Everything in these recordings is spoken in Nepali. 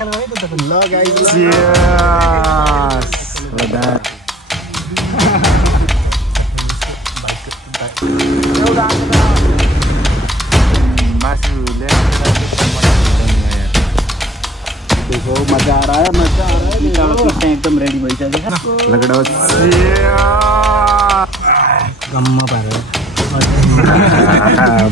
ल गाइस देखो मजा आ रहा है एकदम रेडी भइसक्यो गम्म पारे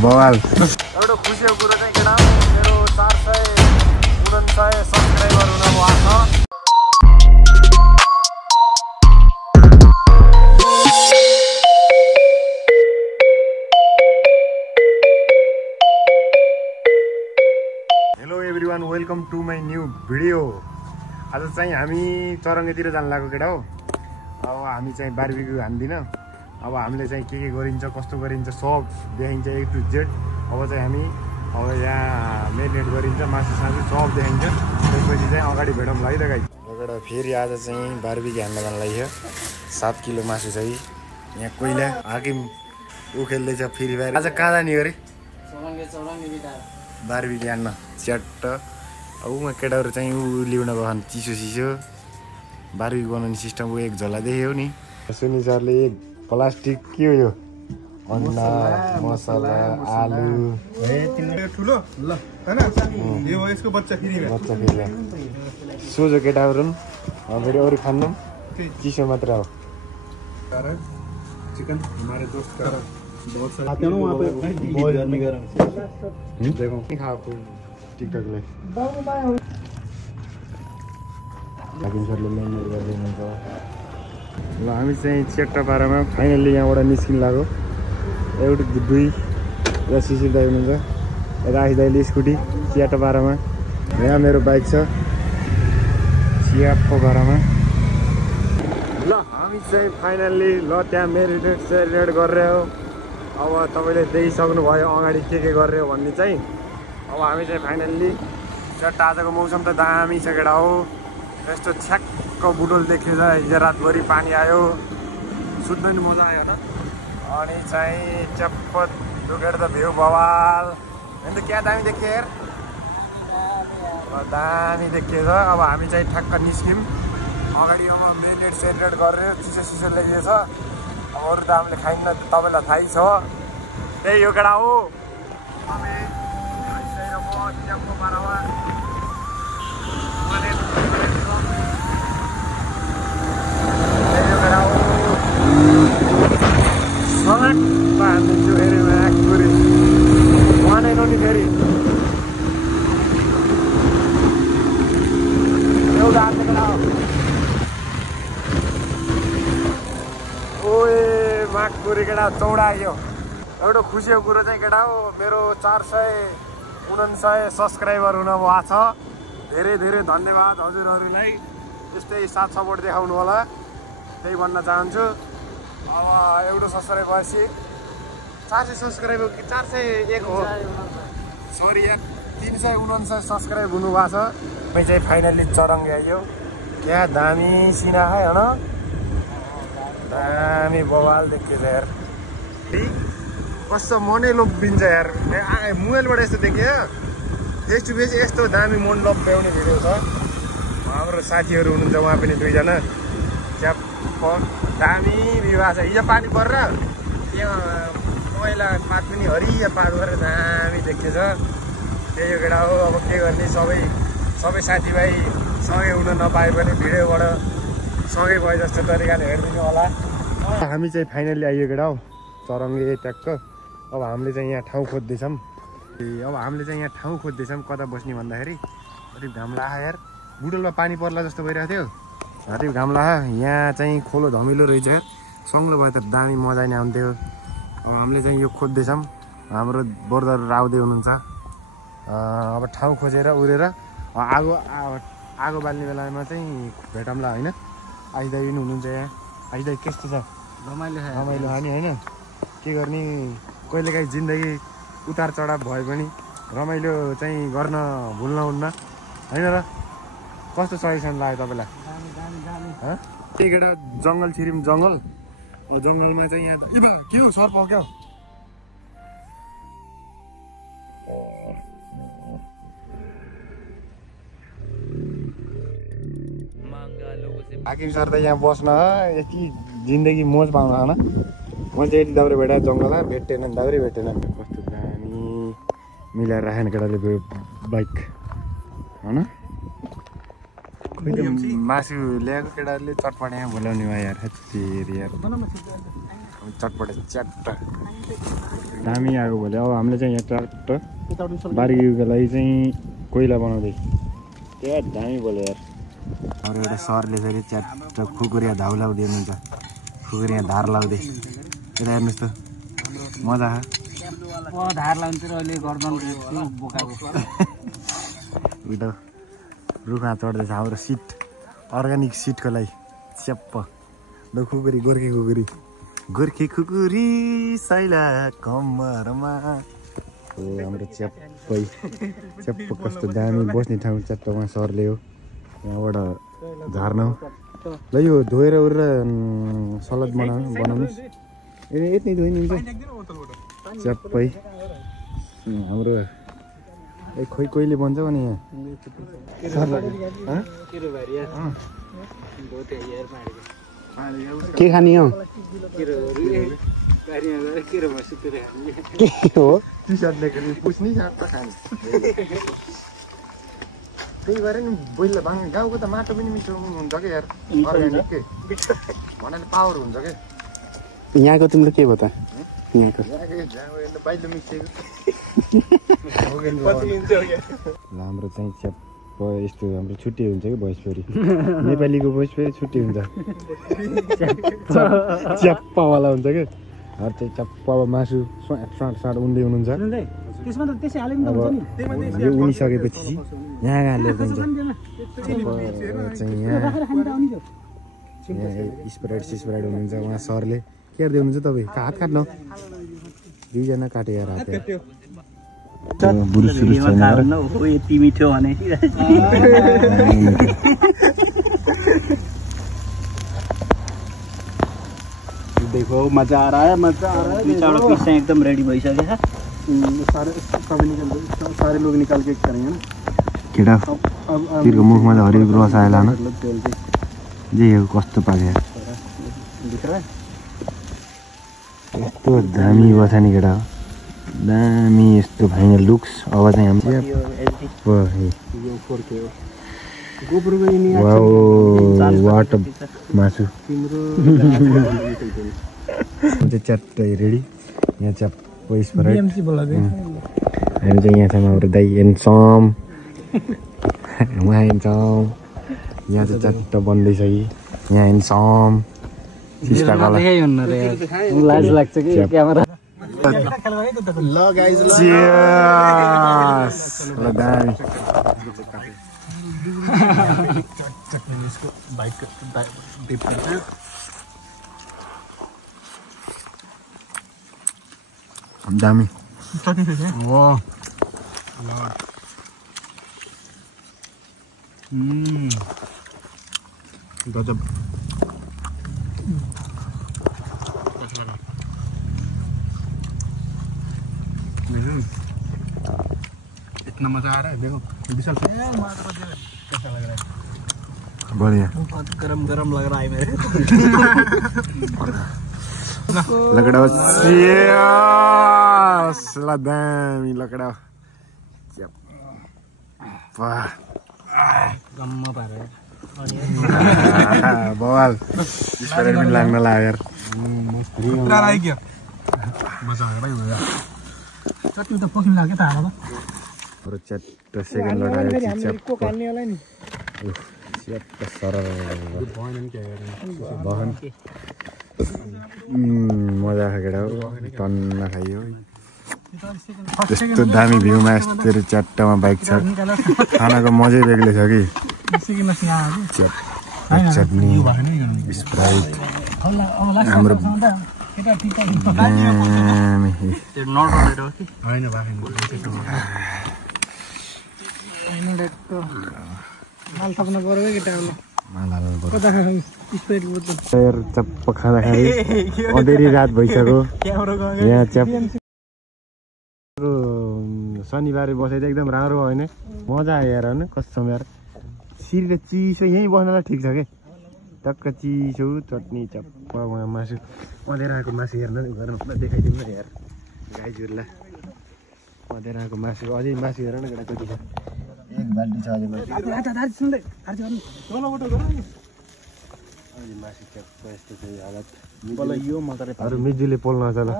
बवाल एउटा खुसीको कुरा चाहिँ केटा मेरो 449 सब्स्क्राइबर हुन भएको छ। Hello everyone, welcome to my new video. आज चाहिँ हामी चरङ्गेतिर जानु लागेको केटा हो। अब हामी चाहिँ बारबिक्यू हान्दिन। अब हामीले चाहिँ के गरिन्छ कस्तो गरिन्छ सब देखाइन्छ A to Z। अब चाहिँ हामी यहाँ मेरिनेट गरिन्छ मासु सासु सब देखाइन्छ। त्यसपछि चाहिँ अगाडि भेटौँला है त गाइस। अगाडि फेरि आज चाहिँ बारबिक्यू हान्न जानु लागि 7 किलो मासु चाहिँ यहाँ कोइला हाकिम ऊ खेल्दैछ फ्री फायर। आज कहाँ जाने अरे बारबिक्यू हान्न च्याट्ट। अब उमा केटाहरू चाहिँ ऊ ल्याउन गयो चिसो चिसो बारबिक्यू बनाउने सिस्टम ऊ एक झोला देख्यो नि। सुनि सरले एक प्लास्टिक के हो यो अन्डा मसला आलु ठुलो ल हैन यो यसको बच्चा फेरि सोझो केटाहरू फेरि अरू खानु चिसो मात्र हो। चिकन हमारे दोस्त का बहुत सारे आते हैं वहां पे बहुत गर्मी गरम देखो खाएको टिकटकले हाकिम सरले मेन्युट गरिदिनुहुन्छ। ल हामी चाहिँ चेट्टापारामा फाइनल्ली यहाँबाट निस्किनु लाग्यो। एउटा दुई र सिसिर दाइ हुनुहुन्छ, राज दाइले स्कुटी चेट्टापारामा। यहाँ मेरो बाइक छ चियाको घरमा। ल हामी चाहिँ फाइनल्ली ल त्यहाँ मेरिनेट सेरिनेट गरेर हो। अब तपाईँले देखिसक्नु भयो अगाडि के गरेर हो भन्ने चाहिँ। अब हामी चाहिँ फाइनल्ली चट्टा आजको मौसम त दामी छ केटा हो। यस्तो छ्याक्क बुटोल देखेर हिजो रातभरि पानी आयो, सुत्न नि मजा आयो होइन। अनि चाहिँ चप्प दुखेर त भ्यू बवाल होइन त क्या दामी देख्यो यार, दामी देखिएछ। अब हामी चाहिँ ठ्याक्क निस्क्यौँ अगाडि। अब मेरिनेट सेरिनेट गरेर चिसो चिसो ल्याइएछ। अब अरू त हामीले खाइन्न तपाईँलाई थाहै छ। त्यही हो केटा हो। हानिदिन्छु फेरि म्याकपुरी भनेन नि फेरि एउटा हाल्ने केटा हो। ओए मागपुरी केटा चौडा आयो। एउटा खुसीको कुरो चाहिँ केटा हो मेरो 449 सब्सक्राइबर हुन भएको छ। धेरै धेरै धन्यवाद हजुरहरूलाई यस्तै साथ सपोर्ट देखाउनु होला, त्यही भन्न चाहन्छु। अब एउटा सब्सक्राइब भएपछि 400 सब्सक्राइब 401 हो सरी यार 349 सब्सक्राइब हुनुभएको छ। हामी चाहिँ फाइनल्ली चरङ्गे आइयो। क्या दामी सिना है होइन, दामी बवाल देखिएछ यार। कस्तो मनै लोभिन्छ यार। मोबाइलबाट यस्तो देखियो, फेस टु फेस यस्तो दामी मन लोभ्याउने भिडियो छ। हाम्रो साथीहरू हुनुहुन्छ उहाँ पनि दुईजना च्याप्प दामी विवाह छ। हिजो पानी परेर त्यहाँ मैला पात पनि हरियो पात गरेर दामी देखिएछ। त्यही हो केटा हो। अब के गर्ने, सबै साथीभाइ सँगै हुन नपाए पनि भिडियोबाट सँगै भयो जस्तो तरिकाले हेरिदिनु होला। हामी चाहिँ फाइनल्ली आइयो केटा हो चरङ्गे ट्याक्क। अब हामीले चाहिँ यहाँ ठाउँ खोज्दैछौँ। कता बस्ने भन्दाखेरि अलिक घाम लाग्यो यार। बुटोलमा पानी पर्ला जस्तो भइरहेको थियो, अलिक घाम लाग्यो। यहाँ चाहिँ खोलो धमिलो रहेछ यार, सङ्लो भयो त दामी मजा नै आउँथ्यो। अब हामीले चाहिँ यो खोज्दैछौँ। हाम्रो ब्रदर आउँदै हुनुहुन्छ। अब ठाउँ खोजेर उडेर आगो बाल्ने बेलामा चाहिँ भेटौँला होइन। आइदाई पनि हुनुहुन्छ यहाँ। आइदाई कस्तो छ? रमाइलो खाने होइन, के गर्ने। कहिलेकाहीँ जिन्दगी उतार चढाव भए पनि रमाइलो चाहिँ गर्न भुल्नुहुन्न होइन र। कस्तो सजेसन लाग्यो तपाईँलाई? त्यही केटा जङ्गल छिरिम जङ्गल। जङ्गलमा चाहिँ यहाँ के हो सर्प हो क्या? हाकिम सर त यहाँ बस्न यति जिन्दगी मोज पाउन होइन म चाहिँ यति दाउरे भेटा जङ्गलमा भेटेन दाउरे भेटेन कस्तो दामी मिलाएर राखेन केटाले बाइक होइन मासु ल्याएको केटाहरूले चटपट यहाँ बोलाउने भयो यार यार चटपट च्याट्ट दामी आएको भोलि अब हामीले चाहिँ यहाँ ट्र्याक्टर बारीको लागि चाहिँ कोइला बनाउँदै क्या दामी बोल्यो यार अरू एउटा सरले फेरि च्याट्ट खुकुरिया धाउ लाउँदै हुनुहुन्छ खुकुरिया धार लाउँदै यता हेर्नुहोस् त मजा धार लाउँछ र अहिले गर्दन बोकाएको उता रुखमा चढ्दैछ हाम्रो सिट अर्ग्यानिक सिटको लागि च्याप्प ल खुकुरी गोर्खे खुकुरी सैला कम्मरमा हो हाम्रो च्याप्प कस्तो दामी बस्ने ठाउँ च्याप्प उहाँ सरले हो यहाँबाट झार्न हो ल यो धोएर उरेर सलाद बनाउनुहोस् यति धोइदिन्छ च्याप्पै हाम्रो खोइ कोहीले भन्छ भने यहाँ के खाने हो के हो टी सर्ट लिएको पुस्नै साट त खाने त्यही भएर नि बैला भाङ गाउँको त माटो पनि मिठो हुन्छ क्या यार अर्ग्यानिक के भन्नाले पावर हुन्छ क्या यहाँको तिम्रो के भयो त यहाँको बाहिर मिक्सेको हाम्रो चाहिँ च्याप्प यस्तो हाम्रो छुट्टी हुन्छ कि भोजपुरी नेपालीको भोजपुरी छुट्टी हुन्छ च्याप्पवाला हुन्छ क्या अरू चाहिँ च्याप्प मासु साँड उन्दै हुनुहुन्छ अब यो उनिसकेपछि यहाँ हालेर जान्छ चाहिँ यहाँ स्प्राइड हुनुहुन्छ उहाँ सरले के गर्दै हुनुहुन्छ तपाईँ हात काट्नु दुईजना काटेर हात यति मिठो भने देखो मजा आ रहा है पिस्सा एकदम रेडी भइसक्यो छ सारे लोग निकाल के करेंगे ना केटा तिरको मुखमा त हरियो रस आएला न जे हो कस्तो पाक्यो यस्तो दामी बछ नि केटा दामी यस्तो फाइनल लुक्स अब चाहिँ हामी वाट मासु च्याट्ट रेडी यहाँ च्याप्प स्प्राइट हामी चाहिँ यहाँ छौँ हाम्रो दाइ एन्सम उहाँ एन्सम यहाँ चाहिँ च्याट्ट बन्दैछ कि यहाँ एन्सम लाज लाग्छ कि क्यामेरा ल गाइस ल दामी इसको बाइक डिप करते हैं दामी वो गजब इतना मजा आ रहा है देखो विशाल कैसा लग रहा है बढ़िया गरम गरम लग रहा है मेरे लकड़ा दामी लकड़ा गम्म पारे बवाल स्प्राइट पनि लाग्न लाग्यो मजा आ रहा है चट्नी तो पोखिम लाग्यो त हावा और च्याट्ट सेकेन्ड लडायो च्याप्प सरर बहन मजा आएको केटा हो टन्न खाइयो त्यस्तो दामी भ्यूमा यस्तो च्याट्टमा बाइक छ खानाको मजै बेग्लै छ कि चटनी स्प्राइट हाम्रो चप्प खाँदाखेरि अँधेरी रात भइसक्यो यहाँ च्याप शनिबार बसेर एकदम राम्रो होइन मजा आयो यार होइन कसम यार सिरी चिसो यहीँ बस्नलाई ठिक छ क्या टक्क चिसो चटनी चप्प मासु मधेराको मासु हेर्न गरौँ देखाइदिउँ न यार गाईजुहरूलाई मधेराको मासु अझै मासु हेर न केटा कति छ एक बाल्टी छ अझै मासु अझै मासु चप्प यस्तो छ हालत अरू मिजुले पोल्न छ ल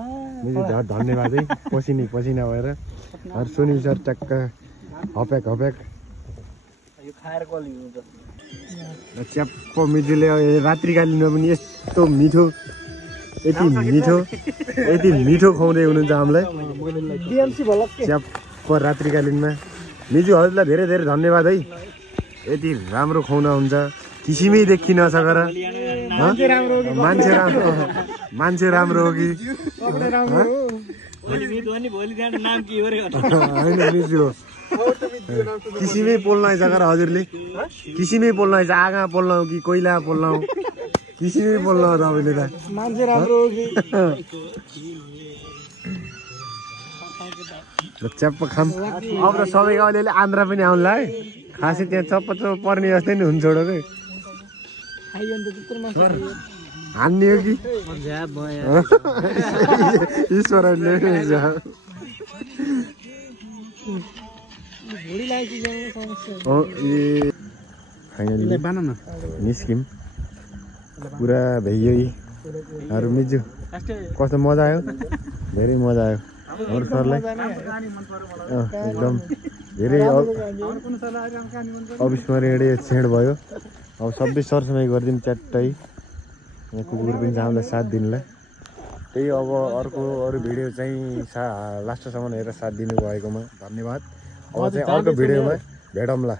मिजु धन्यवाद है पसिना भएर अरू सुनिल सर टक्क हप्याक च्याप्प मिजुले रात्रिकालीनमा पनि यस्तो मिठो यति मिठो खुवाउँदै हुनुहुन्छ हामीलाई च्याप्प रात्रिकालीनमा मिजु हजुरलाई धेरै धेरै धन्यवाद है यति राम्रो खुवाउनु हुन्छ किसिमै देखि नसकेर मान्छे राम्रो हो कि होइन मिजु हो किसिमै पोल्न आइसकेर हजुरले किसिमै पोल्न आइस आगा पोल्न हो कि कोइला पोल्न हो किसिमै पोल्न हो तपाईँले त मान्छे राम्रो हो कि च्याप्प खाम अब त सबैको अलिअलि आन्द्रा पनि आउला है खासै त्यहाँ चप्प पर्ने जस्तै नि हुन्छ छोडो कि हान्ने हो कि ईश्वरले निस्किम पुरा भ्याइयो अरू मिजु कस्तो मजा आयो धेरै मजा आयो अरू सरलाई एकदम धेरै अविस्मरणीय क्षण भयो अब सबै सरसफाइ गरिदिउँ च्याट्टै यहाँ कुकुर पनि छ हामीलाई साथ दिनुलाई त्यही अब अरू भिडियो चाहिँ लास्टसम्म हेरेर साथ दिनुभएकोमा धन्यवाद अब चाहिँ अर्को भिडियोमा भेटौँला।